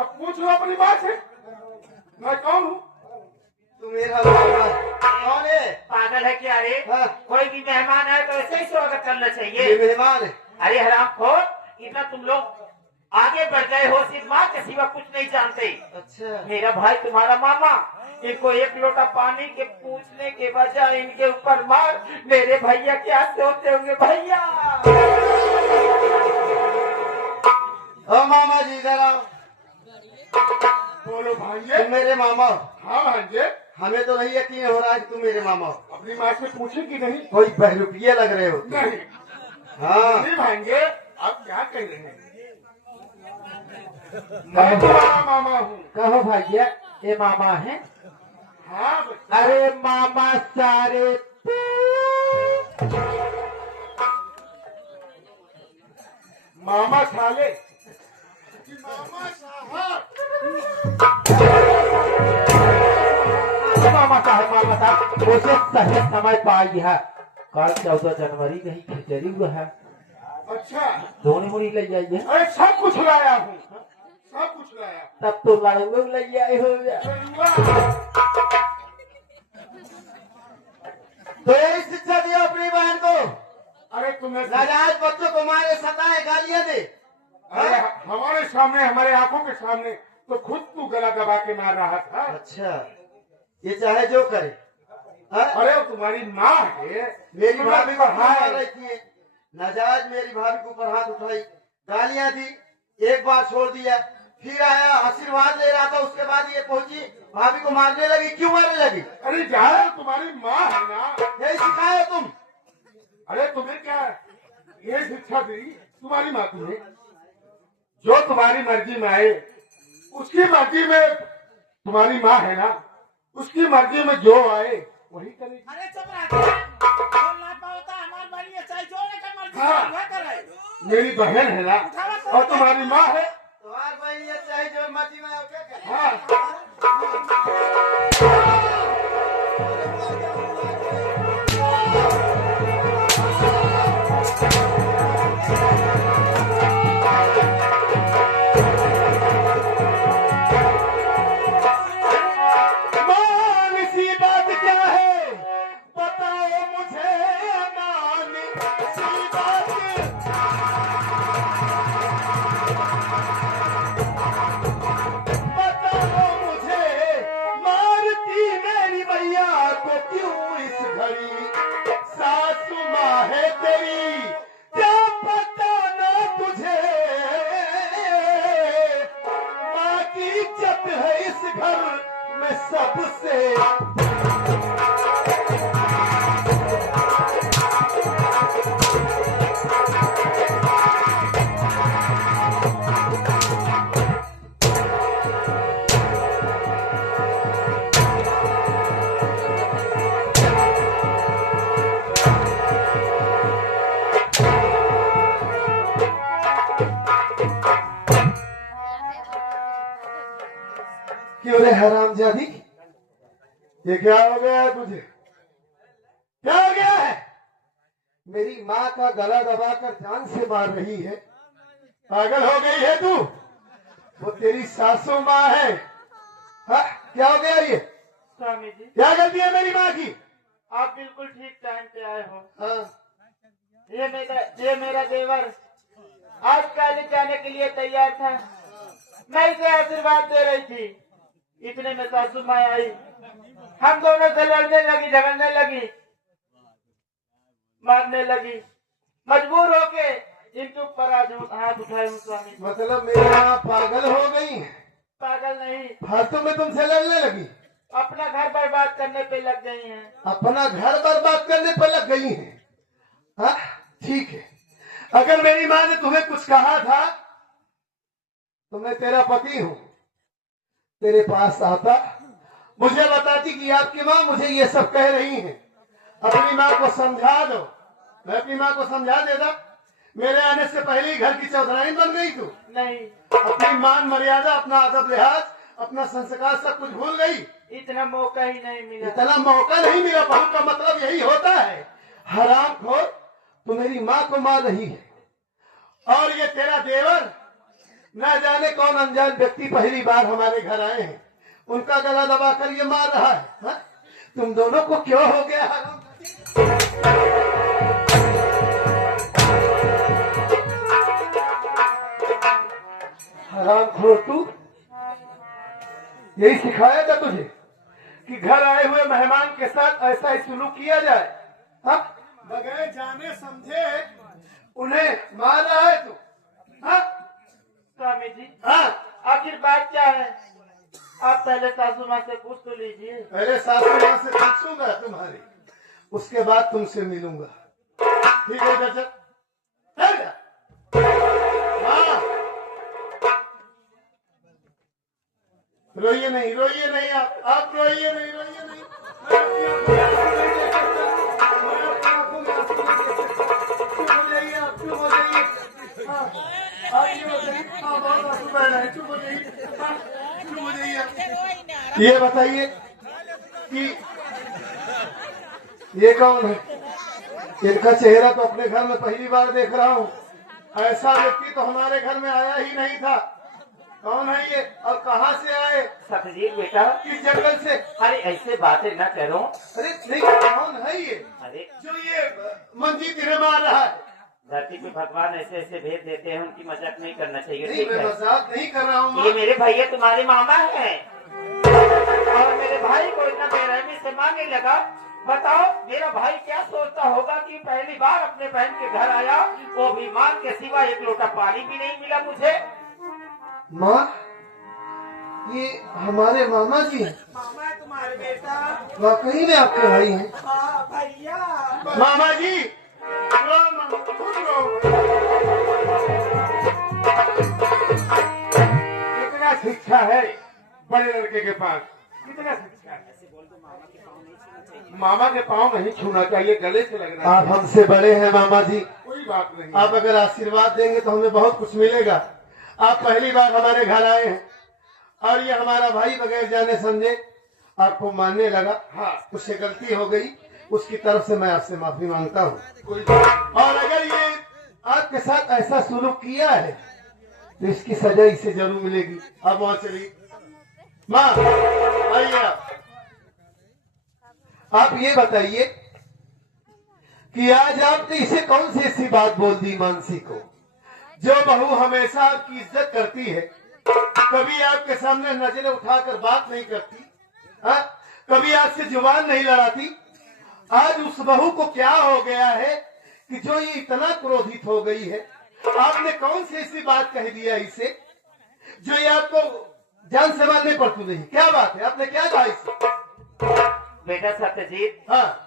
अब पूछ लो अपनी बात है, मैं कौन हूँ? तू मेरा मामा कौन है? पागल है क्या रे? हाँ। कोई भी मेहमान आए तो ऐसे ही स्वागत करना ये चाहिए। मेहमान है। अरे हरामखोर, इतना तुम लोग आगे बढ़ गए हो, सिर्फ माँ के सिवा कुछ नहीं जानते। अच्छा मेरा भाई तुम्हारा मामा, इनको एक लोटा पानी के पूछने के बजाय इनके ऊपर मार। मेरे भैया क्या सोचते होंगे भैया? ओ मामा जी इधर आओ। बोलो भांजे। तुम मेरे मामा हो? हाँ भांजे। हमें तो नहीं यकीन हो रहा है कि तुम मेरे मामा हो। अपनी माँ से पूछे कि नहीं? कोई बहरूपिये लग रहे हो तुम। नहीं। हाँ नहीं भांजे, आप क्या कह रहे हैं? मैं तुम्हारा मामा हूँ। कहो भैया, ये मामा है? हाँ बच्चा। अरे मामा सारे मामा साले कि मामा साहब। मामा साहब मुझे सही समय पाई है। कल 14 जनवरी कहीं खिचड़ी हुआ है, अच्छा, धोनी मुड़ी ले जाइए। अरे सब कुछ लाया हूँ, सब कुछ लाया। तब तो लड़ुए ले आए हो। तो यही शिक्षा दिया अपनी बहन को। अरे तुम्हें नाजायज बच्चों को मारे, सताए, गालियां दे। अरे हमारे सामने, हमारे आंखों के सामने तो खुद तू गला दबा के मार रहा था। अच्छा, ये चाहे जो करे। हाँ? अरे वो तुम्हारी माँ है। मेरी भाभी को हाँ मार रही थी, नाजायज मेरी भाभी के ऊपर हाथ उठाई, गालियां दी, एक बार छोड़ दिया, फिर आया आशीर्वाद ले रहा था, उसके बाद ये पहुंची भाभी को मारने लगी। क्यों मारने लगी? अरे जाए, तुम्हारी माँ है ना। यही सिखाया तुम। अरे तुम्हें क्या ये शिक्षा दी तुम्हारी माँ तुम्हें? जो तुम्हारी मर्जी में आए, उसकी मर्जी में तुम्हारी माँ है ना, उसकी मर्जी में जो आए वही करेगी। अरे चुप रह, बोलना पाता हमार बनी है, चाहे जो लेकर मर्जी हाँ। वह करे। मेरी बहन है ना, और तुम्हारी माँ है। तुम्हार बहन ये चाहे जो मर्जी में आओ, क्या करे? हाँ। मान सी बात क्या है, बताओ मुझे। मान सी बात, बताओ मुझे। मारती मेरी मैया को क्यों इस घड़ी? सासू माँ है तेरी, क्या पता ना तुझे? माँ की इज्जत है इस घर में सबसे। क्यों रे हरामजादी? ये क्या हो गया है तुझे? क्या हो गया है? मेरी माँ का गला दबाकर जान से मार रही है। पागल हो गई है तू? वो तेरी सासू माँ है। हाँ, क्या हो गया ये? स्वामी जी, क्या गलती है मेरी माँ की? आप बिल्कुल ठीक टाइम पे आए हो। हाँ, ये मेरा देवर आज कॉलेज जाने के लिए तैयार था। मैं इसे आशीर्वाद दे रही थी, इतने में सासू माँ आई। हम दोनों से लड़ने लगी, झगड़ने लगी, मारने लगी। मजबूर होके इनके ऊपर आज हाथ उठाए हूँ स्वामी। मतलब मेरी माँ पागल हो गई है? पागल नहीं, फालतू में तुमसे लड़ने लगी, अपना घर बर्बाद करने पे लग गई हैं। अपना घर बर्बाद करने पर लग गई है। हाँ, ठीक है। अगर मेरी माँ ने तुम्हें कुछ कहा था तो मैं तेरा पति हूँ, तेरे पास आता, मुझे बताती कि आपकी माँ मुझे ये सब कह रही है। अपनी माँ को समझा दो। मैं अपनी माँ को समझा देता। मेरे आने से पहले ही घर की चौधरानी बन गई तू। नहीं, अपनी मान मर्यादा, अपना अदब लिहाज, अपना संस्कार सब कुछ भूल गई। इतना मौका ही नहीं मिला। इतना मौका नहीं मिला। बहू का मतलब यही होता है। हरामखोर, तू मेरी माँ को मार रही है। और ये तेरा देवर ना जाने कौन अनजान व्यक्ति पहली बार हमारे घर आए हैं, उनका गला दबा कर ये मार रहा है। हा? तुम दोनों को क्यों हो गया हरामखोर तू? यही सिखाया था तुझे कि घर आए हुए मेहमान के साथ ऐसा ही सुलूक किया जाए? हा? बगैर जाने समझे उन्हें मार रहा है तू? हा? स्वामी जी, हाँ, आखिर बात क्या है? आप पहले सासू माँ से पूछ तो लीजिए। पहले सासू माँ से पूछूंगा तुम्हारी, उसके बाद तुमसे मिलूंगा। ठीक है इधर चल। चल जा। हाँ, रोइए नहीं, रोइए नहीं, आप रोइए नहीं, रोइए नहीं। मैं अपनी आंखों में आंसू नहीं देख सकता। चुप हो जाइए, आप चुप हो जाइए। हाँ, आप ये हो जाइए। हाँ, बहुत आंसू बह रहे हैं, चुप हो जाइए। हाँ, चुप हो जाइए आप। ये बताइए कि ये कौन है? इनका चेहरा तो अपने घर में पहली बार देख रहा हूँ। ऐसा व्यक्ति तो हमारे घर में आया ही नहीं था। कौन है ये और कहाँ से आए? सतजीत बेटा, किस जंगल से? अरे ऐसे बातें न करो। अरे नहीं, कौन है ये अरे जो ये मंजीत इन्हें मार रहा है? धरती पे भगवान ऐसे ऐसे भेद देते हैं, उनकी मजाक नहीं करना चाहिए। नहीं, ठीक मैं है, मजाक नहीं कर रहा हूँ। ये मेरे भैया तुम्हारे मामा हैं और मेरे भाई को इतना बेरहमी से मारने लगा। बताओ मेरा भाई क्या सोचता होगा कि पहली बार अपने बहन के घर आया, वो भी मार के सिवा एक लोटा पानी भी नहीं मिला मुझे। माँ, ये हमारे मामा जी हैं। मामा है तुम्हारे बेटा। वाकई में आपके भाई हैं? हाँ भैया। मामा जी, रो मामा, खुद रो। कितना शिक्षा है बड़े लड़के के पास, कितना शिक्षा है। मामा के पाँव नहीं छूना चाहिए, गले से लगना। आप हमसे बड़े हैं मामा जी, कोई बात नहीं। आप अगर आशीर्वाद देंगे तो हमें बहुत कुछ मिलेगा। आप पहली बार हमारे घर आए हैं और ये हमारा भाई बगैर जाने समझे आपको मारने लगा। हाँ, उससे गलती हो गई, उसकी तरफ से मैं आपसे माफी मांगता हूँ। और अगर ये आपके साथ ऐसा सुलूक किया है तो इसकी सजा इसे जरूर मिलेगी। अब वहां चलिए। माँ आइए आप ये बताइए कि आज आपने इसे कौन सी ऐसी बात बोल दी मानसी को, जो बहू हमेशा आपकी इज्जत करती है, कभी आपके सामने नजरें उठाकर बात नहीं करती, हाँ? कभी आपसे जुबान नहीं लड़ाती। आज उस बहू को क्या हो गया है कि जो ये इतना क्रोधित हो गई है? आपने कौन सी ऐसी बात कह दिया इसे जो ये आपको जान से मारने पर तू नहीं? क्या बात है, आपने क्या कहा इसे? बेटा सत्यजीत, हाँ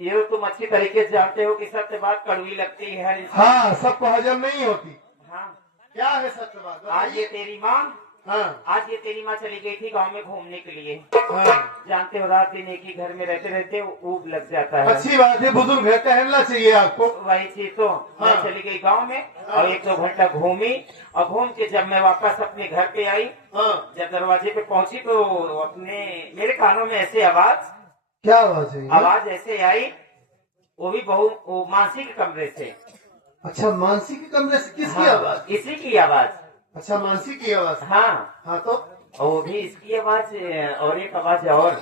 ये तुम अच्छी तरीके से जानते हो कि सत्य बात कड़वी लगती है। हाँ, सबको हजम नहीं होती। हाँ, क्या है सत्य बात? आज ये तेरी माँ हाँ आज ये तेरी माँ चली गई थी गांव में घूमने के लिए। हाँ, जानते हो रात दिन एक ही घर में रहते रहते ऊब लग जाता है। अच्छी बात है, बुजुर्ग है, टहलना चाहिए आपको। वही चीज तो मैं हाँ। चली गई गांव में और 1-2 घंटा घूमी और घूम के जब मैं वापस अपने घर पे आई, हाँ, जब दरवाजे पे पहुंची तो अपने मेरे कानों में ऐसे आवाज क्या आवाज है? आवाज ऐसे आई, वो भी वो मानसी के कमरे से। अच्छा, मानसी के कमरे से किसकी हाँ, आवाज? इसी की आवाज। अच्छा, मानसी की आवाज। हाँ, हाँ तो और वो भी इसकी आवाज और एक आवाज और।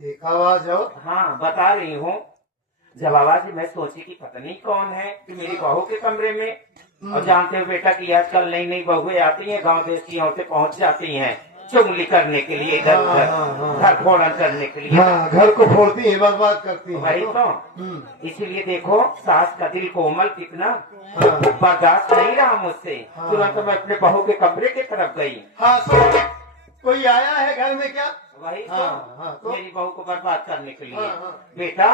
एक आवाज और। हाँ, बता रही हूँ। जब आवाज मैं सोची कि पता नहीं कौन है कि मेरी बहू के कमरे में। और जानते हो बेटा कि आजकल नई नई बहुएं आती हैं, गांव देश की औरतें पहुंच जाती हैं चुगली करने के लिए, इधर उधर घर फोड़न करने के लिए। हाँ, घर को फोड़ती है, बर्बाद करती है। वही तो इसीलिए देखो सास का दिल कोमल कितना हाँ, बर्दाश्त नहीं रहा मुझसे। हाँ। तुरंत मैं अपने बहू के कमरे की तरफ गई। हाँ, कोई आया है घर में क्या? वही तो हाँ, हाँ, तो? मेरी बहू को बर्बाद करने के लिए। हाँ, हाँ। बेटा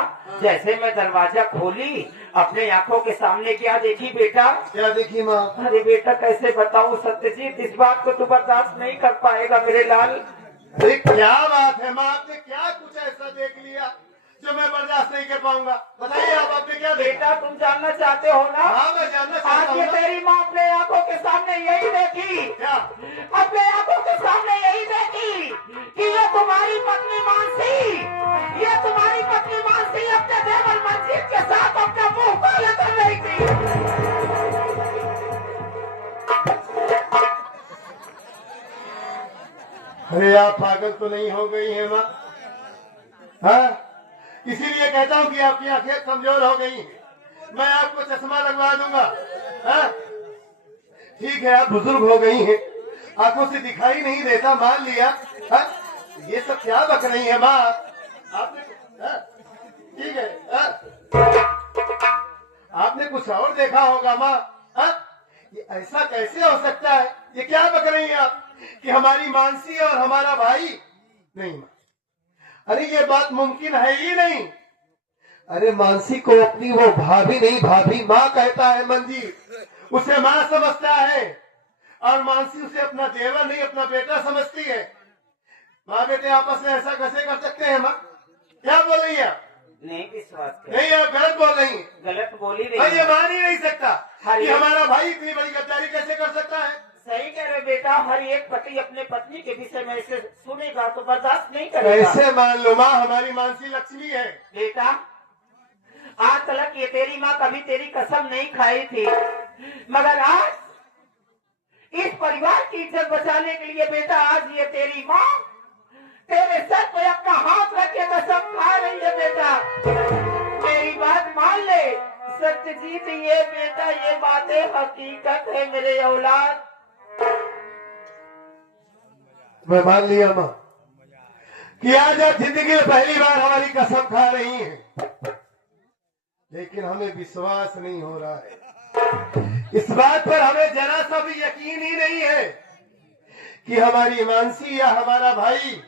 जैसे मैं दरवाजा खोली, अपने आंखों के सामने क्या देखी बेटा? क्या देखी माँ? अरे बेटा कैसे बताऊं सत्यजीत, इस बात को तू बर्दाश्त नहीं कर पाएगा मेरे लाल। अरे क्या बात है माँ, आपने क्या कुछ ऐसा देख लिया जो मैं बर्दाश्त नहीं कर पाऊंगा? बताइए आप, आपने क्या देखा? बेटा तुम जानना चाहते हो ना? हाँ, मैं जानना चाहता आज हूँ ये ना। तेरी माँ अपने आंखों के सामने यही देखी, क्या? अपने आंखों के सामने यही देखी कि ये तुम्हारी पत्नी मानसी, ये तुम्हारी पत्नी मानसी अपने देवर मंजीत के साथ अपना मुंह काला कर रही थी। अरे आप पागल तो नहीं हो गई हैं माँ? हाँ, इसीलिए कहता हूँ कि आपकी आंखें कमजोर हो गई हैं। मैं आपको चश्मा लगवा दूंगा। हाँ? ठीक है, आप बुजुर्ग हो गई हैं, आंखों से दिखाई नहीं देता, मान लिया। हाँ? ये सब क्या बक रही है माँ? आपने हाँ? ठीक है। हाँ? आपने कुछ और देखा होगा माँ। हाँ? ये ऐसा कैसे हो सकता है? ये क्या बक रही हैं आप कि हमारी मानसी और हमारा भाई? नहीं माँ, अरे ये बात मुमकिन है ही नहीं। अरे मानसी को अपनी वो भाभी नहीं, भाभी माँ कहता है मंजीत, उसे माँ समझता है। और मानसी उसे अपना देवर नहीं, अपना बेटा समझती है। माँ बेटे आपस में ऐसा कैसे कर सकते हैं माँ? क्या बोल रही है आप? नहीं विश्वास कर, नहीं, आप गलत बोल रही हैं। गलत बोली मैं रही ये है। मान ही नहीं सकता कि हमारा भाई इतनी बड़ी गद्दारी कैसे कर सकता है। सही कह रहे बेटा, हर एक पति अपने पत्नी के विषय में ऐसे सुनेगा तो बर्दाश्त नहीं करेगा। कैसे मान लो माँ, हमारी मानसी लक्ष्मी है। बेटा, आज तक ये तेरी माँ कभी तेरी कसम नहीं खाई थी, मगर आज इस परिवार की इज्जत बचाने के लिए बेटा, आज ये तेरी माँ तेरे सर पे अपना हाथ रख के कसम खा रही है। बेटा मेरी बात मान ले, सत्यजीत, ये बेटा ये बातें हकीकत है मेरे औलाद। मैं मान लिया माँ कि आज आप जिंदगी में पहली बार हमारी कसम खा रही हैं, लेकिन हमें विश्वास नहीं हो रहा है। इस बात पर हमें जरा सा भी यकीन ही नहीं है कि हमारी मानसी या हमारा भाई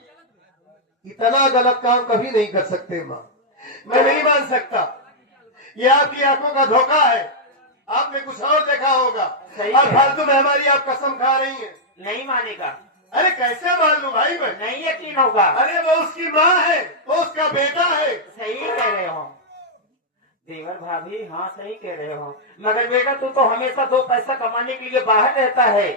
इतना गलत काम कभी नहीं कर सकते माँ। मैं नहीं मान सकता, ये आपकी आंखों का धोखा है। आपने कुछ और देखा होगा और फालतू में हमारी आप कसम खा रही हैं। नहीं मानेगा। अरे कैसे मान लूं भाई मैं? नहीं यकीन होगा। अरे वो उसकी माँ है, वो उसका बेटा है। सही कह रहे हो देवर भाभी, हाँ सही कह रहे हो। मगर बेटा तू तो हमेशा दो पैसा कमाने के लिए बाहर रहता है,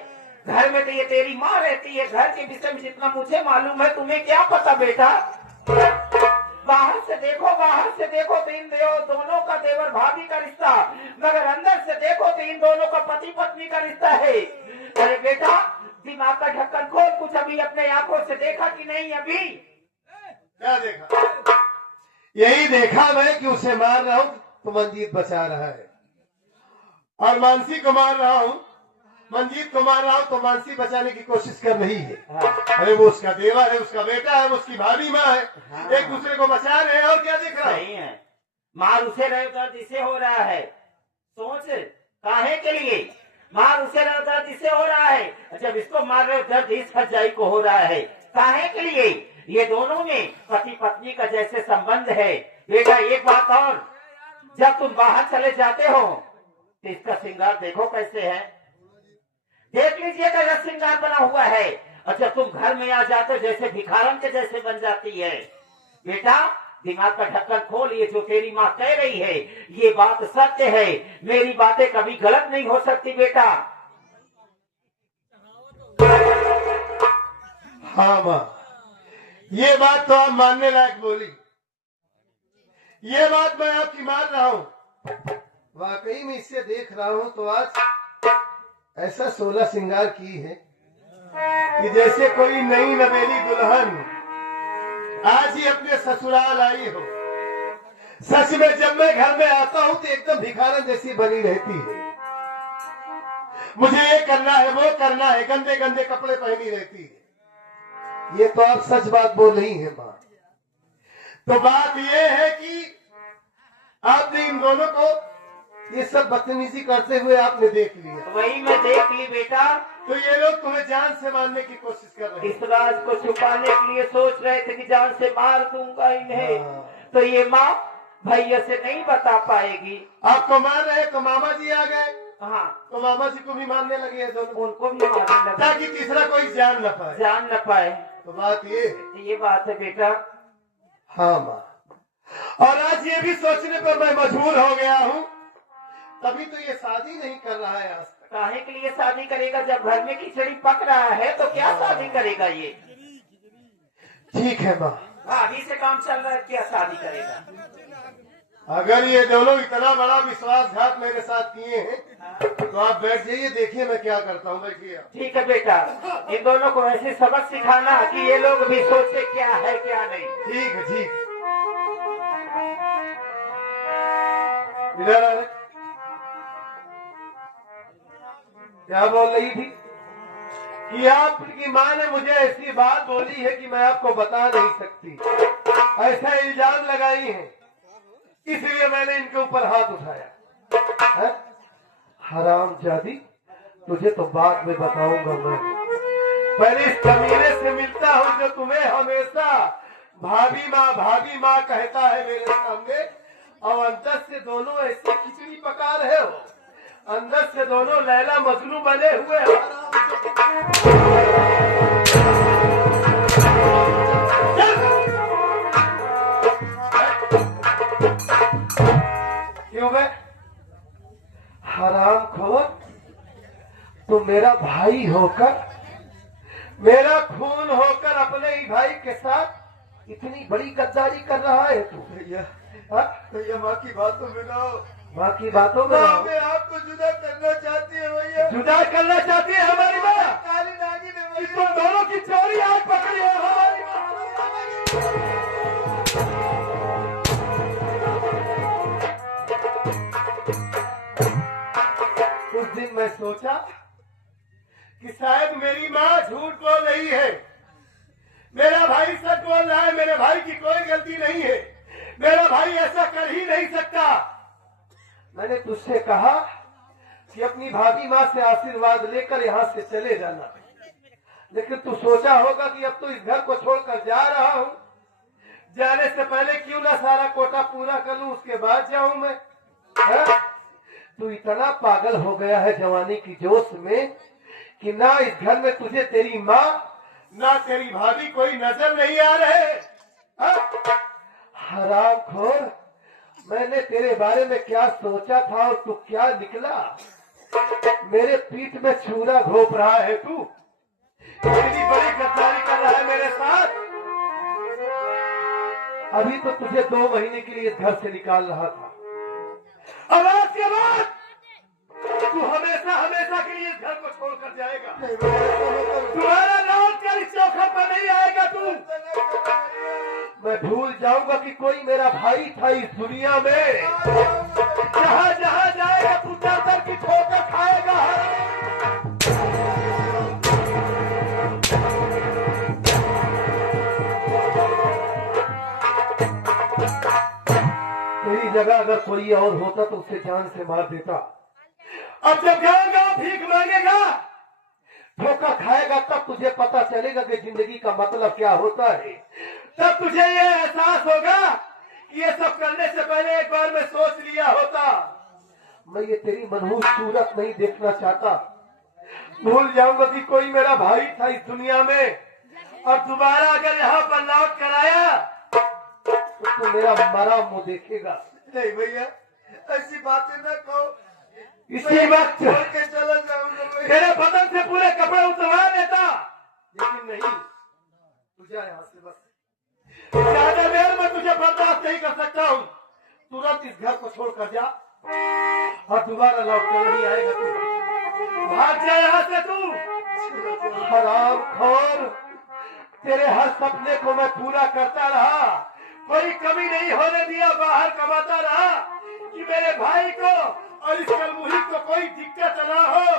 घर में तो ये तेरी माँ रहती है। घर के विषय में जितना मुझे मालूम है तुम्हें क्या पता बेटा। बाहर से देखो तो इन दोनों का देवर भाभी का रिश्ता, मगर अंदर से देखो तो इन दोनों का पति पत्नी का रिश्ता है। अरे बेटा दिमाग का ढक्कन खोल, कुछ अभी अपने आंखों से देखा कि नहीं? अभी क्या देखा? यही देखा मैं कि उसे मार रहा हूँ तो मंजीत बचा रहा है, और मानसी को मार रहा हूँ, मंजीत को मार रहा हूँ तो मानसी बचाने की कोशिश कर रही है। हाँ। अरे वो उसका देवर है, उसका बेटा है, वो उसकी भाभी माँ है। हाँ। एक दूसरे को बचा रहे हैं और क्या देख रहा नहीं है। मार उसे रहे दर्द इसे हो रहा है। सोच काहे के लिए मार उसे रहे दर्द इसे हो रहा है, जब इसको मार रहे दर्द इस फजाई को हो रहा है। काहे के लिए? ये दोनों में पति पत्नी का जैसे संबंध है। बेटा एक बात और, जब तुम बाहर चले जाते हो तो इसका श्रृंगार देखो कैसे है, देख लीजिए कैसा श्रृंगार बना हुआ है। और जब तुम घर में आ जाते हो जैसे भिखारन के जैसे बन जाती है। बेटा दिमाग का ढक्कन खोल, ये जो तेरी माँ कह रही है ये बात सत्य है। मेरी बातें कभी गलत नहीं हो सकती बेटा। हाँ माँ, ये बात तो आप मानने लायक बोली। ये बात मैं आपकी मान रहा हूँ। वाकई में इससे देख रहा हूँ तो आज ऐसा 16 श्रृंगार की है कि जैसे कोई नई नवेली दुल्हन आज ही अपने ससुराल आई हो। सच में जब मैं घर में आता हूँ तो एकदम भिखारन जैसी बनी रहती है। मुझे ये करना है, वो करना है, गंदे गंदे कपड़े पहनी रहती है। ये तो आप सच बात बोल रही हैं माँ। तो बात ये है कि आपने इन दोनों को ये सब बदतमीजी करते हुए आपने देख लिया। वही मैं देख ली बेटा। तो ये लोग तुम्हें जान से मारने की कोशिश कर रहे हैं। इस राज को छुपाने के लिए सोच रहे थे कि जान से मार दूंगा इन्हें। हाँ। तो ये माँ भैया से नहीं बता पाएगी। आपको मार रहे तो मामा जी आ गए, हाँ तो मामा जी को भी मारने लगे हैं दोनों, उनको भी मारने लगा, ताकि तीसरा कोई जान न पाए। जान न पाए। तो बात ये है। ये बात है बेटा। हाँ माँ, और आज ये भी सोचने पर मैं मजबूर हो गया हूँ, तभी तो ये शादी नहीं कर रहा है आज तक। काहे के लिए शादी करेगा? जब घर में खिचड़ी पक रहा है तो क्या शादी करेगा ये? ठीक है माँ, भाभी से काम चल रहा है, क्या शादी करेगा? अगर ये दोनों इतना बड़ा विश्वासघात मेरे साथ किए हैं तो आप बैठ जाइए, देखिए मैं क्या करता हूँ। बैठिए आप। ठीक है बेटा, इन दोनों को ऐसे सबक सिखाना कि ये लोग भी सोचे क्या है क्या नहीं। ठीक है, ठीक है। इधर आ रहे। क्या बोल रही थी कि आपकी माँ ने मुझे ऐसी बात बोली है कि मैं आपको बता नहीं सकती, ऐसा इल्जाम लगाई है, इसलिए मैंने इनके ऊपर हाथ उठाया है? हरामजादी, तुझे तो बाद में बताऊंगा मैं। पहले इस कमीने से मिलता हूँ जो तुम्हें हमेशा भाभी माँ कहता है मेरे सामने, और अंदर से दोनों ऐसी खिचड़ी पका रहे हो, अंदर से दोनों लैला मजनू बने हुए हो। क्यों बे? हराम खोर, तो मेरा भाई होकर, मेरा खून होकर अपने ही भाई के साथ इतनी बड़ी गद्दारी कर रहा है तू। भैया हाँ? भैया माँ की बात तो मिलाओ। माँ की बातों में माँ रहो। मैं आपको जुदा करना चाहती है भैया। जुदा करना चाहती है हमारी माँ? काली नागी ने तुम दोनों की चोरी आज पकड़ी है हमारी माँ। उस दिन मैं सोचा कि शायद मेरी माँ झूठ बोल रही है, मेरा भाई सच बोल रहा है, मेरे भाई की कोई गलती नहीं है, मेरा भाई ऐसा कर ही नहीं सकता। मैंने तुझसे कहा कि अपनी भाभी माँ से आशीर्वाद लेकर यहाँ से चले जाना, लेकिन तू सोचा होगा कि अब तो इस घर को छोड़कर जा रहा हूँ, जाने से पहले क्यों ना सारा कोटा पूरा कर लूं, उसके बाद जाऊं मैं। है? तू इतना पागल हो गया है जवानी की जोश में कि ना इस घर में तुझे तेरी माँ ना तेरी भाभी कोई नजर नहीं आ रहे। हराम खोर, मैंने तेरे बारे में क्या सोचा था और तू क्या निकला। मेरे पीठ में छुरा घोप रहा है तू, इतनी बड़ी गद्दारी कर रहा है मेरे साथ। अभी तो तुझे 2 महीने के लिए घर से निकाल रहा था, अब आज के बाद तू हमेशा हमेशा के लिए इस घर को छोड़कर जाएगा। तुम्हारा लौट कर इस चौखट पर नहीं आएगा तू। मैं भूल जाऊंगा कि कोई मेरा भाई था इस दुनिया में। जहाँ जहाँ जाएगा तू दर की ठोकर खाएगा। तेरी जगह अगर कोई और होता तो उसे जान से मार देता। अब जब गाँव भीख मांगेगा, धोखा खाएगा, तब तुझे पता चलेगा कि जिंदगी का मतलब क्या होता है। तब तुझे ये एहसास होगा कि ये सब करने से पहले एक बार मैं सोच लिया होता। मैं ये तेरी मनहूस सूरत नहीं देखना चाहता। भूल जाऊंगा कि कोई मेरा भाई था इस दुनिया में, और दोबारा अगर यहाँ पर लौट कर आया तो मेरा मरा मुंह देखेगा। नहीं भैया ऐसी बातें न कहो, इसी वक्त छोड़ के चला जाऊंगा भैया। तेरे बदन से पूरे कपड़े उतरवा देता, लेकिन नहीं, तू जा यहाँ से बस। ज्यादा देर में तुझे बर्दाश्त नहीं कर सकता हूँ। तुरंत इस घर को छोड़कर जा और दोबारा लौट कर नहीं आएगा तू। भाग जा यहाँ से तू। हराम खोर, तेरे हर सपने को मैं पूरा करता रहा, कोई कमी नहीं होने दिया, बाहर कमाता रहा कि मेरे भाई को और इस कलमुही को कोई दिक्कत ना हो।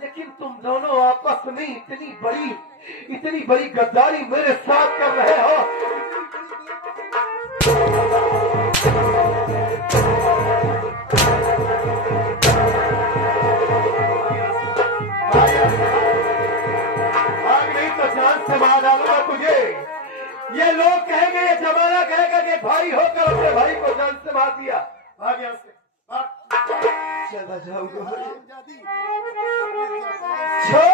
लेकिन तुम दोनों आपस में इतनी बड़ी गद्दारी मेरे साथ कर रहे हो। आग नहीं तो जान से मार डालूंगा तुझे। ये लोग कहेंगे, ये जमाना कहेगा कि भाई होकर अपने भाई को जान से मार दिया। भाग यहाँ से, भाग। चला जाऊंगा भैया। छोड़